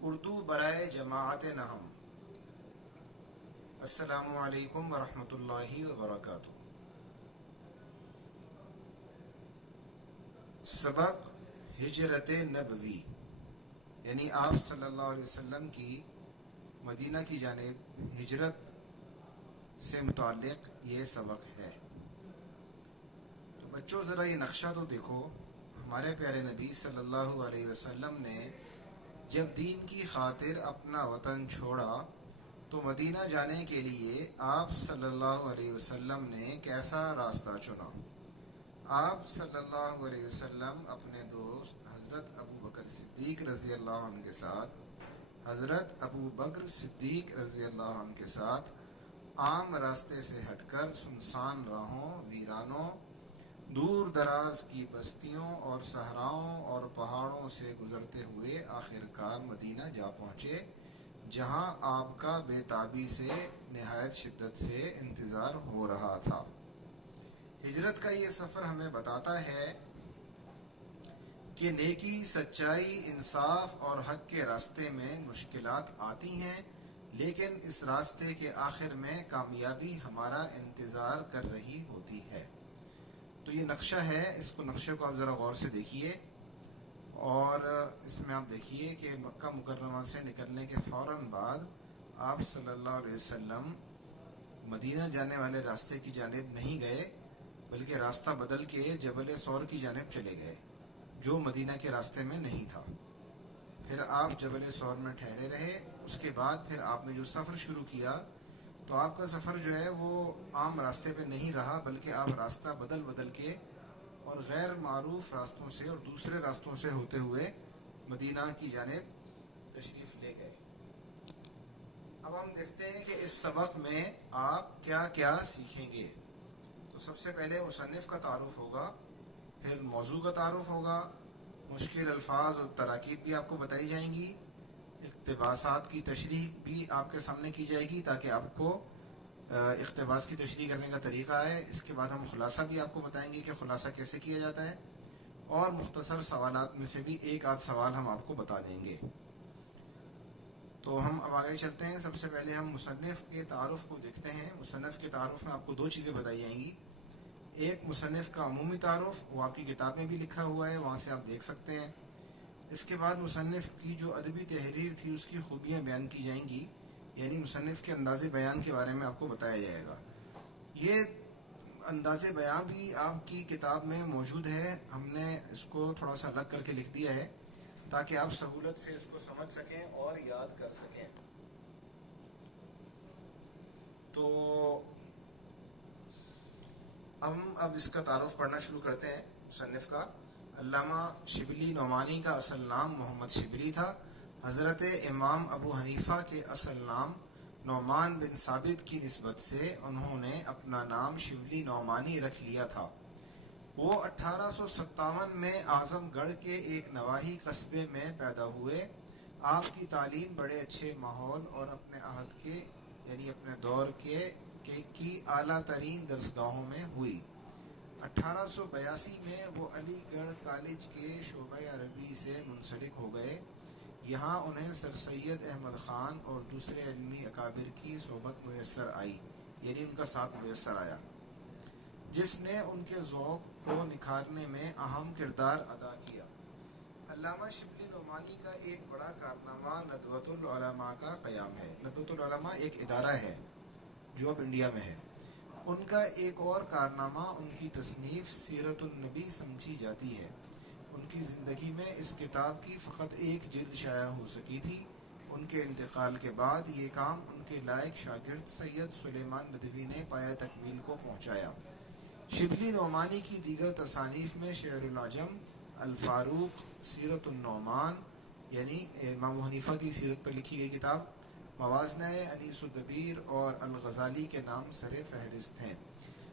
اردو برائے جماعت نہم۔ السلام علیکم ورحمۃ اللہ وبرکاتہ۔ سبق ہجرت نبوی، یعنی آپ صلی اللہ علیہ وسلم کی مدینہ کی جانب ہجرت سے متعلق یہ سبق ہے۔ تو بچوں ذرا یہ نقشہ تو دیکھو، ہمارے پیارے نبی صلی اللہ علیہ وسلم نے جب دین کی خاطر اپنا وطن چھوڑا تو مدینہ جانے کے لیے آپ صلی اللہ علیہ وسلم نے کیسا راستہ چنا؟ آپ صلی اللہ علیہ وسلم اپنے دوست حضرت ابو بکر صدیق رضی اللہ عنہ کے ساتھ عام راستے سے ہٹ کر سنسان راہوں، ویرانوں، دور دراز کی بستیوں اور صحراؤں اور پہاڑوں سے گزرتے ہوئے آخرکار مدینہ جا پہنچے، جہاں آپ کا بے تابی سے نہایت شدت سے انتظار ہو رہا تھا۔ ہجرت کا یہ سفر ہمیں بتاتا ہے کہ نیکی، سچائی، انصاف اور حق کے راستے میں مشکلات آتی ہیں، لیکن اس راستے کے آخر میں کامیابی ہمارا انتظار کر رہی ہوتی ہے۔ تو یہ نقشہ ہے، اس کو نقشے کو آپ ذرا غور سے دیکھیے، اور اس میں آپ دیکھیے کہ مکہ مکرمہ سے نکلنے کے فوراً بعد آپ صلی اللہ علیہ وسلم مدینہ جانے والے راستے کی جانب نہیں گئے، بلکہ راستہ بدل کے جبل ثور کی جانب چلے گئے، جو مدینہ کے راستے میں نہیں تھا۔ پھر آپ جبل ثور میں ٹھہرے رہے، اس کے بعد پھر آپ نے جو سفر شروع کیا تو آپ کا سفر جو ہے وہ عام راستے پہ نہیں رہا، بلکہ آپ راستہ بدل کے اور غیر معروف راستوں سے اور دوسرے راستوں سے ہوتے ہوئے مدینہ کی جانب تشریف لے گئے۔ اب ہم دیکھتے ہیں کہ اس سبق میں آپ کیا کیا سیکھیں گے۔ تو سب سے پہلے مصنف کا تعارف ہوگا، پھر موضوع کا تعارف ہوگا، مشکل الفاظ اور تراکیب بھی آپ کو بتائی جائیں گی، اقتباسات کی تشریح بھی آپ کے سامنے کی جائے گی تاکہ آپ کو اقتباس کی تشریح کرنے کا طریقہ ہے۔ اس کے بعد ہم خلاصہ بھی آپ کو بتائیں گے کہ خلاصہ کیسے کیا جاتا ہے، اور مختصر سوالات میں سے بھی ایک آدھ سوال ہم آپ کو بتا دیں گے۔ تو ہم اب آگے چلتے ہیں۔ سب سے پہلے ہم مصنف کے تعارف کو دیکھتے ہیں۔ مصنف کے تعارف میں آپ کو دو چیزیں بتائی جائیں گی۔ ایک مصنف کا عمومی تعارف، وہ آپ کی کتاب میں بھی لکھا ہوا ہے، وہاں سے آپ دیکھ سکتے ہیں۔ اس کے بعد مصنف کی جو ادبی تحریر تھی اس کی خوبیاں بیان کی جائیں گی، یعنی مصنف کے انداز بیان کے بارے میں آپ کو بتایا جائے گا۔ یہ انداز بیان بھی آپ کی کتاب میں موجود ہے، ہم نے اس کو تھوڑا سا الگ کر کے لکھ دیا ہے تاکہ آپ سہولت سے اس کو سمجھ سکیں اور یاد کر سکیں۔ تو ہم اب اس کا تعارف پڑھنا شروع کرتے ہیں مصنف کا۔ علامہ شبلی نعمانی کا اصل نام محمد شبلی تھا۔ حضرت امام ابو حنیفہ کے اصل نام نعمان بن ثابت کی نسبت سے انہوں نے اپنا نام شبلی نعمانی رکھ لیا تھا۔ وہ 1857 میں اعظم گڑھ کے ایک نواحی قصبے میں پیدا ہوئے۔ آپ کی تعلیم بڑے اچھے ماحول اور اپنے عہد کے یعنی اپنے دور کی اعلیٰ ترین درسگاہوں میں ہوئی۔ 1882 میں وہ علی گڑھ کالج کے شعبہ عربی سے منسلک ہو گئے۔ یہاں انہیں سر سید احمد خان اور دوسرے علمی اکابر کی صحبت میسر آئی، یعنی ان کا ساتھ میسر آیا، جس نے ان کے ذوق کو نکھارنے میں اہم کردار ادا کیا۔ علامہ شبلی نعمانی کا ایک بڑا کارنامہ ندوۃ العلماء کا قیام ہے۔ ندوۃ العلماء ایک ادارہ ہے جو اب انڈیا میں ہے۔ ان کا ایک اور کارنامہ ان کی تصنیف سیرت النبی سمجھی جاتی ہے۔ ان کی زندگی میں اس کتاب کی فقط ایک جلد شائع ہو سکی تھی۔ ان کے انتقال کے بعد یہ کام ان کے لائق شاگرد سید سلیمان ندوی نے پایہ تکمیل کو پہنچایا۔ شبلی نعمانی کی دیگر تصانیف میں شعر العجم، الفاروق، سیرت النعمان یعنی امام حنیفہ کی سیرت پر لکھی گئی کتاب، موازنہ انیس الدبیر اور الغزالی کے نام سر فہرست ہیں۔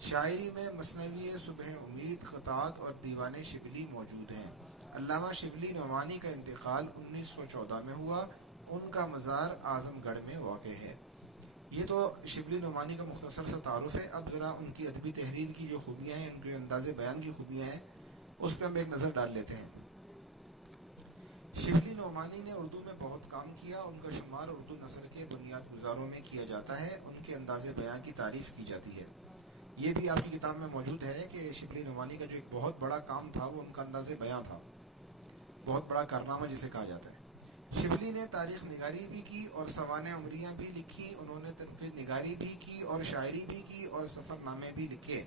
شاعری میں مثنوی صبح امید، قطعات اور دیوان شبلی موجود ہیں۔ علامہ شبلی نعمانی کا انتقال 1914 میں ہوا۔ ان کا مزار اعظم گڑھ میں واقع ہے۔ یہ تو شبلی نعمانی کا مختصر سا تعارف ہے۔ اب ذرا ان کی ادبی تحریر کی جو خوبیاں ہیں، ان کے انداز بیان کی خوبیاں ہیں، اس پہ ہم ایک نظر ڈال لیتے ہیں۔ شبلی نعمانی نے اردو میں بہت کام کیا. ان کا شمار اردو نثر کے بنیاد گزاروں میں کیا جاتا ہے. ان کے انداز بیان کی تعریف کی جاتی ہے. یہ بھی آپ کی کتاب میں موجود ہے کہ شبلی نعمانی کا جو ایک بہت بڑا کام تھا وہ ان کا انداز بیان تھا, بہت بڑا کارنامہ جسے کہا جاتا ہے. شبلی نے تاریخ نگاری بھی کی اور سوانح عمریاں بھی لکھی. انہوں نے تنقید نگاری بھی کی اور شاعری بھی کی اور سفر نامے بھی لکھے.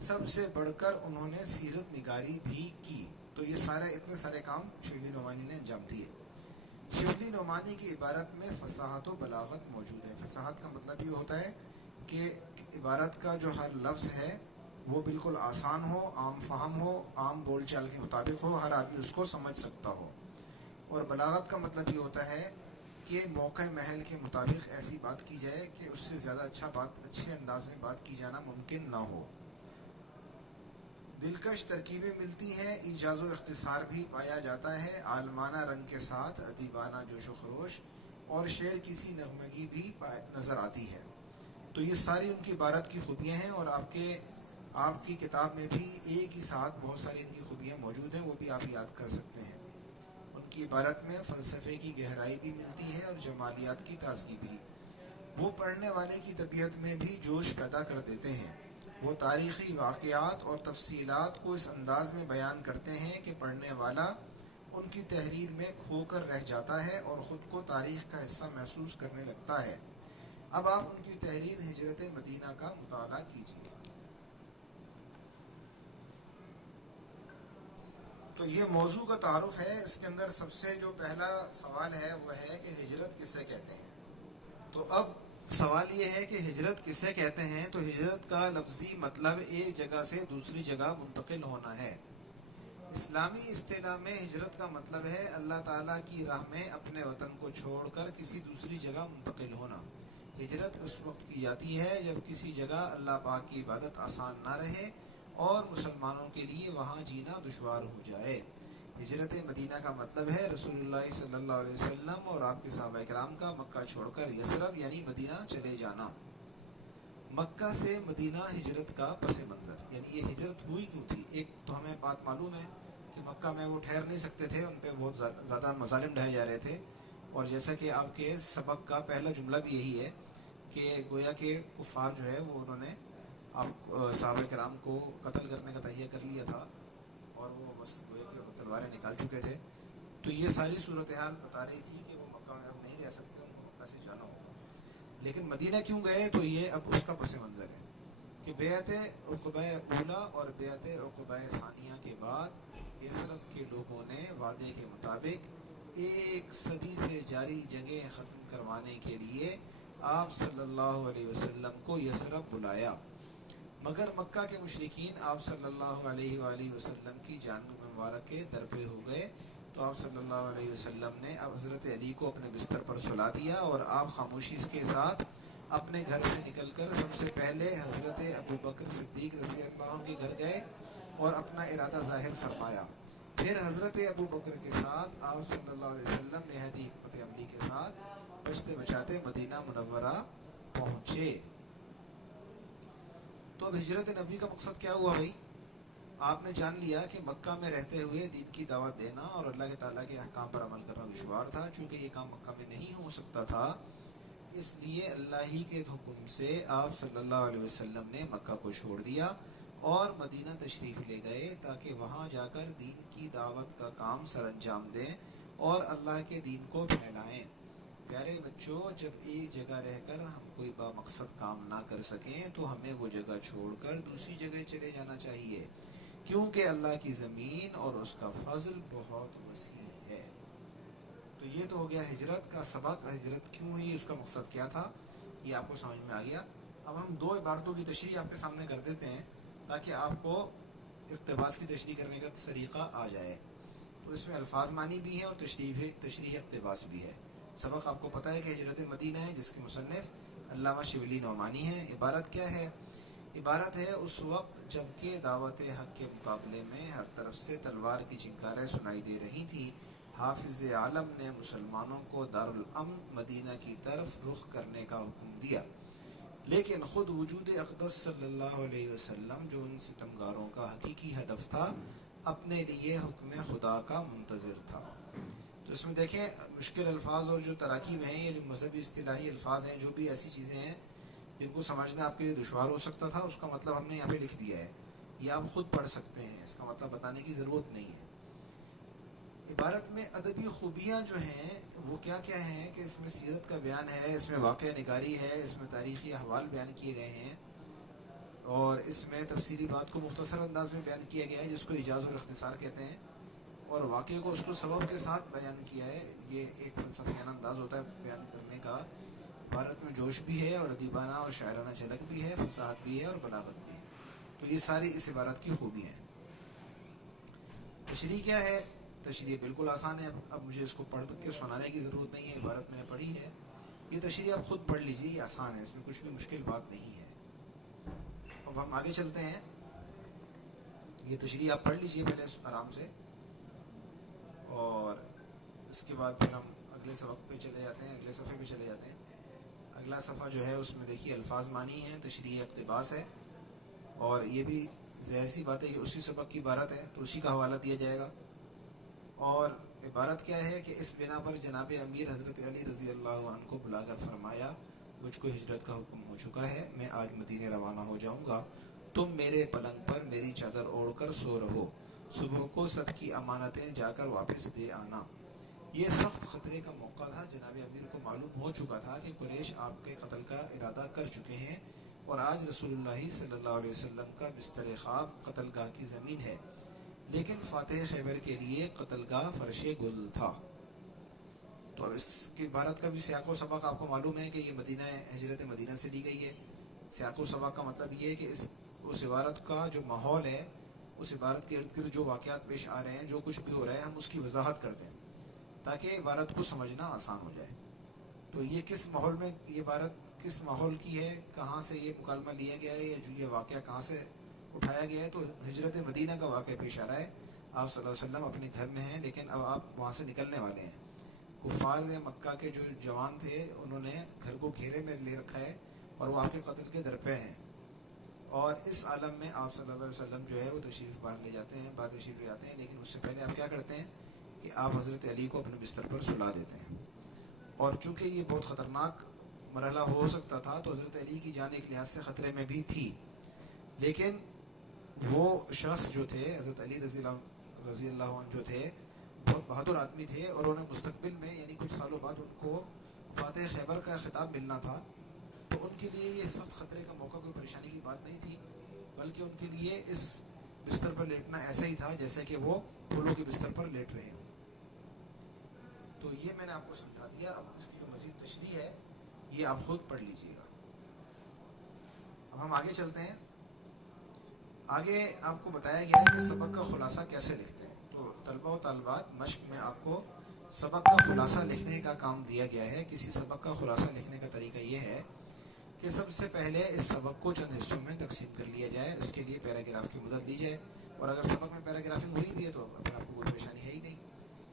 سب سے بڑھ کر انہوں نے سیرت نگاری بھی کی. تو یہ اتنے سارے کام شبلی نعمانی نے انجام دیے. شبلی نعمانی کی عبارت میں فصاحت و بلاغت موجود ہے. فصاحت کا مطلب یہ ہوتا ہے کہ عبارت کا جو ہر لفظ ہے وہ بالکل آسان ہو, عام فہم ہو, عام بول چال کے مطابق ہو, ہر آدمی اس کو سمجھ سکتا ہو. اور بلاغت کا مطلب یہ ہوتا ہے کہ موقع محل کے مطابق ایسی بات کی جائے کہ اس سے زیادہ اچھے انداز میں بات کی جانا ممکن نہ ہو. دلکش ترکیبیں ملتی ہیں, ایجاز و اختصار بھی پایا جاتا ہے, عالمانہ رنگ کے ساتھ ادیبانہ جوش و خروش اور شعر کسی نغمگی بھی نظر آتی ہے. تو یہ ساری ان کی عبارت کی خوبیاں ہیں, اور آپ کی کتاب میں بھی ایک ہی ساتھ بہت ساری ان کی خوبیاں موجود ہیں, وہ بھی آپ یاد کر سکتے ہیں. ان کی عبارت میں فلسفے کی گہرائی بھی ملتی ہے اور جمالیات کی تازگی بھی. وہ پڑھنے والے کی طبیعت میں بھی جوش پیدا کر دیتے ہیں. وہ تاریخی واقعات اور تفصیلات کو اس انداز میں بیان کرتے ہیں کہ پڑھنے والا ان کی تحریر میں کھو کر رہ جاتا ہے اور خود کو تاریخ کا حصہ محسوس کرنے لگتا ہے. اب آپ ان کی تحریر ہجرت مدینہ کا مطالعہ کیجیے. تو یہ موضوع کا تعارف ہے. اس کے اندر سب سے جو پہلا سوال ہے وہ ہے کہ ہجرت کسے کہتے ہیں. تو اب سوال یہ ہے کہ ہجرت کسے کہتے ہیں. تو ہجرت کا لفظی مطلب ایک جگہ سے دوسری جگہ منتقل ہونا ہے. اسلامی اصطلاح میں ہجرت کا مطلب ہے اللہ تعالیٰ کی راہ میں اپنے وطن کو چھوڑ کر کسی دوسری جگہ منتقل ہونا. ہجرت اس وقت کی جاتی ہے جب کسی جگہ اللہ پاک کی عبادت آسان نہ رہے اور مسلمانوں کے لیے وہاں جینا دشوار ہو جائے. ہجرت مدینہ کا مطلب ہے رسول اللہ صلی اللہ علیہ وسلم اور آپ کے صحابہ کرام کا مکہ چھوڑ کر یثرب یعنی مدینہ چلے جانا. مکہ سے مدینہ ہجرت کا پس منظر, یعنی یہ ہجرت ہوئی کیوں تھی. ایک تو ہمیں بات معلوم ہے کہ مکہ میں وہ ٹھہر نہیں سکتے تھے, ان پہ بہت زیادہ مظالم ڈھائے جا رہے تھے. اور جیسا کہ آپ کے سبق کا پہلا جملہ بھی یہی ہے کہ گویا کہ کفار جو ہے وہ انہوں نے آپ صحابہ کرام کو قتل کرنے کا تہیہ کر لیا تھا اور وہ بس گویا کہ تلواریں نکال چکے تھے. تو یہ ساری صورتحال بتا رہی تھی کہ وہ مکہ میں اب نہیں رہ سکتے, ان کو مکہ سے جانا ہوگا. لیکن مدینہ کیوں گئے, تو یہ اب اس کا پس منظر ہے کہ بیعت عقبہ اولا اور بیعت عقبہ ثانیہ کے بعد یثرب کے لوگوں نے وعدے کے مطابق 1 صدی سے جاری جنگیں ختم کروانے کے لیے آپ صلی اللہ علیہ وسلم کو یثرب بلایا. مگر مکہ کے مشرکین آپ صلی اللہ علیہ وآلہ وسلم کی جان مبارک کے درپے ہو گئے. تو آپ صلی اللہ علیہ وسلم نے اب حضرت علی کو اپنے بستر پر سلا دیا اور آپ خاموشی کے ساتھ اپنے گھر سے نکل کر سب سے پہلے حضرت ابو بکر صدیق رضی اللہ عنہ کے گھر گئے اور اپنا ارادہ ظاہر فرمایا. پھر حضرت ابو بکر کے ساتھ آپ صلی اللہ علیہ وسلم نہایت حکمت عملی کے ساتھ بچتے بچاتے مدینہ منورہ پہنچے. تو اب ہجرت نبی کا مقصد کیا ہوا بھائی؟ آپ نے جان لیا کہ مکہ میں رہتے ہوئے دین کی دعوت دینا اور اللہ تعالیٰ کے احکام پر عمل کرنا دشوار تھا. چونکہ یہ کام مکہ میں نہیں ہو سکتا تھا, اس لیے اللہ ہی کے حکم سے آپ صلی اللہ علیہ وسلم نے مکہ کو چھوڑ دیا اور مدینہ تشریف لے گئے تاکہ وہاں جا کر دین کی دعوت کا کام سر انجام دیں اور اللہ کے دین کو پھیلائیں. پیارے بچوں, جب ایک جگہ رہ کر ہم کوئی با مقصد کام نہ کر سکیں تو ہمیں وہ جگہ چھوڑ کر دوسری جگہ چلے جانا چاہیے, کیونکہ اللہ کی زمین اور اس کا فضل بہت وسیع ہے. تو یہ تو ہو گیا ہجرت کا سبق. ہجرت کیوں ہوئی, اس کا مقصد کیا تھا, یہ آپ کو سمجھ میں آ گیا. اب ہم 2 عبارتوں کی تشریح آپ کے سامنے کر دیتے ہیں تاکہ آپ کو اقتباس کی تشریح کرنے کا طریقہ آ جائے. تو اس میں الفاظ معنی بھی ہیں اور تشریح اقتباس بھی ہے. سبق آپ کو پتہ ہے کہ ہجرت مدینہ ہے جس کے مصنف علامہ شبلی نعمانی ہیں. عبارت کیا ہے؟ عبارت ہے اس وقت جب کہ دعوت حق کے مقابلے میں ہر طرف سے تلوار کی چنکاریں سنائی دے رہی تھی, حافظ عالم نے مسلمانوں کو دارالامن مدینہ کی طرف رخ کرنے کا حکم دیا. لیکن خود وجود اقدس صلی اللہ علیہ وسلم جو ان ستمگاروں کا حقیقی ہدف تھا, اپنے لیے حکم خدا کا منتظر تھا. تو اس میں دیکھیں مشکل الفاظ اور جو تراکیب ہیں، یہ جو مذہبی اصطلاحی الفاظ ہیں، جو بھی ایسی چیزیں ہیں جن کو سمجھنا آپ کے لیے دشوار ہو سکتا تھا، اس کا مطلب ہم نے یہاں پہ لکھ دیا ہے، یہ آپ خود پڑھ سکتے ہیں، اس کا مطلب بتانے کی ضرورت نہیں ہے۔ عبارت میں ادبی خوبیاں جو ہیں وہ کیا کیا ہیں کہ اس میں سیرت کا بیان ہے، اس میں واقعہ نگاری ہے، اس میں تاریخی احوال بیان کیے گئے ہیں، اور اس میں تفصیلی بات کو مختصر انداز میں بیان کیا گیا ہے جس کو ایجاز اور اختصار کہتے ہیں، اور واقعے کو اس کو سبب کے ساتھ بیان کیا ہے۔ یہ ایک فلسفیانہ انداز ہوتا ہے بیان کرنے کا۔ عبارت میں جوش بھی ہے اور ادیبانہ اور شاعرانہ جھلک بھی ہے، فصاحت بھی ہے اور بلاغت بھی ہے۔ تو یہ ساری اس عبارت کی خوبی ہیں۔ تشریح کیا ہے؟ تشریح بالکل آسان ہے، اب مجھے اس کو پڑھ کے سنانے کی ضرورت نہیں ہے، عبارت میں نے پڑھی ہے، یہ تشریح آپ خود پڑھ لیجیے، یہ آسان ہے، اس میں کچھ بھی مشکل بات نہیں ہے۔ اب ہم آگے چلتے ہیں، یہ تشریح آپ پڑھ لیجیے پہلے آرام سے، اور اس کے بعد پھر ہم اگلے سبق پہ چلے جاتے ہیں، اگلے صفحے پہ چلے جاتے ہیں۔ اگلا صفحہ جو ہے اس میں دیکھیے الفاظ معنی ہیں، تشریح اقتباس ہے، اور یہ بھی ظاہر سی بات ہے کہ اسی سبق کی عبارت ہے تو اسی کا حوالہ دیا جائے گا۔ اور عبارت کیا ہے کہ اس بنا پر جناب امیر حضرت علی رضی اللہ عنہ کو بلا کر فرمایا، مجھ کو ہجرت کا حکم ہو چکا ہے، میں آج مدینے روانہ ہو جاؤں گا، تم میرے پلنگ پر میری چادر اوڑھ کر سو رہو، صبح کو سب کی امانتیں جا کر واپس دے آنا۔ یہ سخت خطرے کا موقع تھا، جناب امیر کو معلوم ہو چکا تھا کہ قریش آپ کے قتل کا ارادہ کر چکے ہیں، اور آج رسول اللہ صلی اللہ علیہ وسلم کا بستر خواب قتل گاہ کی زمین ہے، لیکن فاتح خیبر کے لیے قتل گاہ فرش گل تھا۔ تو اب اس کی عبارت کا بھی سیاق و سباق آپ کو معلوم ہے کہ یہ مدینہ ہجرت مدینہ سے لی گئی ہے۔ سیاق و سباق کا مطلب یہ ہے کہ اس عبارت کا جو ماحول ہے، اس عبارت کے ارد گرد جو واقعات پیش آ رہے ہیں، جو کچھ بھی ہو رہا ہے، ہم اس کی وضاحت کرتے ہیں تاکہ عبارت کو سمجھنا آسان ہو جائے۔ تو یہ کس ماحول میں، یہ عبارت کس ماحول کی ہے، کہاں سے یہ مکالمہ لیا گیا ہے، یا جو یہ واقعہ کہاں سے اٹھایا گیا ہے؟ تو ہجرت مدینہ کا واقعہ پیش آ رہا ہے۔ آپ صلی اللہ علیہ وسلم اپنے گھر میں ہیں، لیکن اب آپ وہاں سے نکلنے والے ہیں۔ کفار مکہ کے جو جوان تھے انہوں نے گھر کو گھیرے میں لے رکھا ہے اور وہ آپ کے قتل کے درپے ہیں، اور اس عالم میں آپ صلی اللہ علیہ وسلم جو ہے وہ تشریف باہر لے جاتے ہیں، باہر تشریف لے جاتے ہیں، لیکن اس سے پہلے آپ کیا کرتے ہیں کہ آپ حضرت علی کو اپنے بستر پر سلا دیتے ہیں۔ اور چونکہ یہ بہت خطرناک مرحلہ ہو سکتا تھا تو حضرت علی کی جان ایک لحاظ سے خطرے میں بھی تھی، لیکن وہ شخص جو تھے حضرت علی رضی اللہ عنہ جو تھے، بہت بہادر آدمی تھے، اور انہیں مستقبل میں یعنی کچھ سالوں بعد ان کو فاتح خیبر کا خطاب ملنا تھا، تو ان کے لیے یہ سخت خطرے کا موقع کوئی پریشانی کی بات نہیں تھی، بلکہ ان کے لیے اس بستر پر لیٹنا ایسا ہی تھا جیسے کہ وہ پھولوں کے بستر پر لیٹ رہے ہوں۔ تو یہ میں نے آپ کو سمجھا دیا، اب اس کی جو مزید تشریح ہے یہ آپ خود پڑھ لیجئے گا۔ اب ہم آگے چلتے ہیں۔ آگے آپ کو بتایا گیا ہے کہ سبق کا خلاصہ کیسے لکھتے ہیں۔ تو طلبہ و طالبات، مشق میں آپ کو سبق کا خلاصہ لکھنے کا کام دیا گیا ہے۔ کسی سبق کا خلاصہ لکھنے کا طریقہ یہ ہے کہ سب سے پہلے اس سبق کو چند حصوں میں تقسیم کر لیا جائے، اس کے لیے پیراگراف کی مدد لی جائے، اور اگر سبق میں پیراگرافنگ ہوئی بھی ہے تو اپنے آپ کو کوئی پریشانی ہے ہی نہیں۔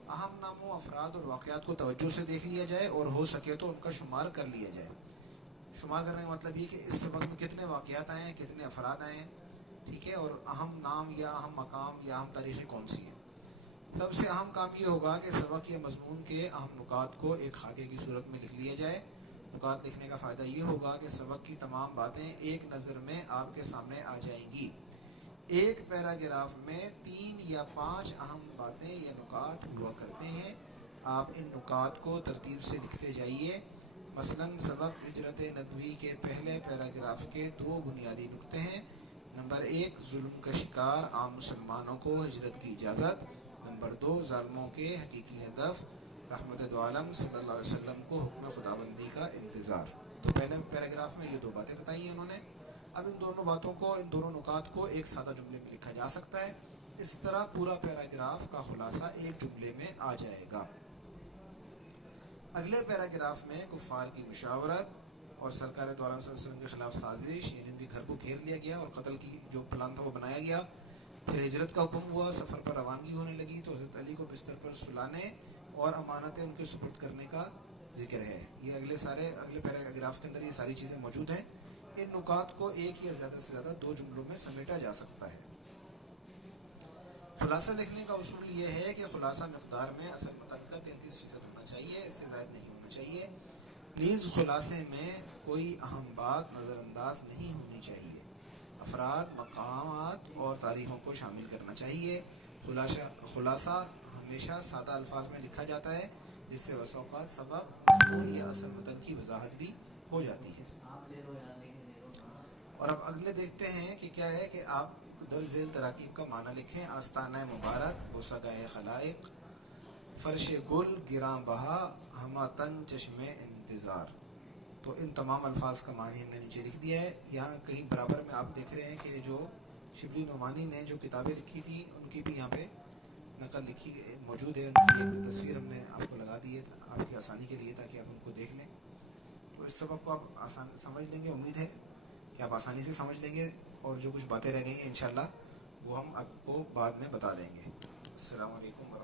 اہم ناموں، افراد اور واقعات کو توجہ سے دیکھ لیا جائے، اور ہو سکے تو ان کا شمار کر لیا جائے۔ شمار کرنے کا مطلب یہ کہ اس سبق میں کتنے واقعات آئے ہیں، کتنے افراد آئے ہیں، ٹھیک ہے، اور اہم نام یا اہم مقام یا اہم تاریخیں کون سی ہیں۔ سب سے اہم کام یہ ہوگا کہ سبق یا مضمون کے اہم نکات کو ایک خاکے کی صورت میں لکھ لیا جائے۔ نکات لکھنے کا فائدہ یہ ہوگا کہ سبق کی تمام باتیں ایک نظر میں آپ کے سامنے آ جائیں گی۔ ایک پیراگراف میں 3 یا 5 اہم باتیں یا نکات ہوا کرتے ہیں، آپ ان نکات کو ترتیب سے لکھتے جائیے۔ مثلاً سبق ہجرت نبوی کے پہلے پیراگراف کے 2 بنیادی نکتے ہیں۔ نمبر 1، ظلم کا شکار عام مسلمانوں کو ہجرت کی اجازت۔ نمبر 2، ظالموں کے حقیقی ہدف رحمت دو عالم صلی اللہ علیہ وسلم کو حکم خداوندی کا انتظار۔ تو پہلے پیراگراف میں یہ 2 باتیں بتائی ہیں انہوں نے۔ اب ان دونوں باتوں کو، ان دونوں نکات کو ایک سادہ جملے میں لکھا جا سکتا ہے۔ اس طرح پورا پیراگراف کا خلاصہ ایک جملے میں آ جائے گا۔ اگلے پیراگراف میں کفار کی مشاورت اور سرکار دو عالم صلی اللہ علیہ وسلم کے خلاف سازش، یعنی ان کے گھر کو گھیر لیا گیا اور قتل کی جو پلان تھا وہ بنایا گیا۔ پھر ہجرت کا حکم ہوا، سفر پر روانگی ہونے لگی تو حضرت علی کو بستر پر سلانے اور امانتیں ان کے سپرد کرنے کا ذکر ہے۔ یہ اگلے پیراگراف کے اندر یہ ساری چیزیں موجود ہیں۔ ان نکات کو ایک یا زیادہ سے زیادہ 2 جملوں میں سمیٹا جا سکتا ہے۔ خلاصہ لکھنے کا اصول یہ ہے کہ خلاصہ مقدار میں اصل متن کا 33% ہونا چاہیے، اس سے زائد نہیں ہونا چاہیے۔ نیز خلاصے میں کوئی اہم بات نظر انداز نہیں ہونی چاہیے، افراد، مقامات اور تاریخوں کو شامل کرنا چاہیے۔ خلاصہ ہمیشہ سادہ الفاظ میں لکھا جاتا ہے، جس سے بسا اوقات سبق مضمون یا اصل متن کی وضاحت بھی ہو جاتی ہے۔ اور اب اگلے دیکھتے ہیں کہ کیا ہے کہ آپ در ذیل تراکیب کا معنی لکھیں۔ آستانہ مبارک، بوسگائے خلائق، فرش گل گراں بہا، ہما تن چشم انتظار۔ تو ان تمام الفاظ کا معنی ہم نے نیچے لکھ دیا ہے۔ یہاں کہیں برابر میں آپ دیکھ رہے ہیں کہ جو شبلی نعمانی نے جو کتابیں لکھی تھی ان کی بھی یہاں پہ نقل لکھی موجود ہے، ان کی ایک تصویر ہم نے آپ کو لگا دی ہے آپ کی آسانی کے لیے، تاکہ آپ ان کو دیکھ لیں۔ تو اس سبق کو آپ آسان سمجھ لیں گے، امید ہے کہ آپ آسانی سے سمجھ لیں گے، اور جو کچھ باتیں رہ گئی ہیں انشاءاللہ وہ ہم آپ کو بعد میں بتا دیں گے۔ السلام علیکم۔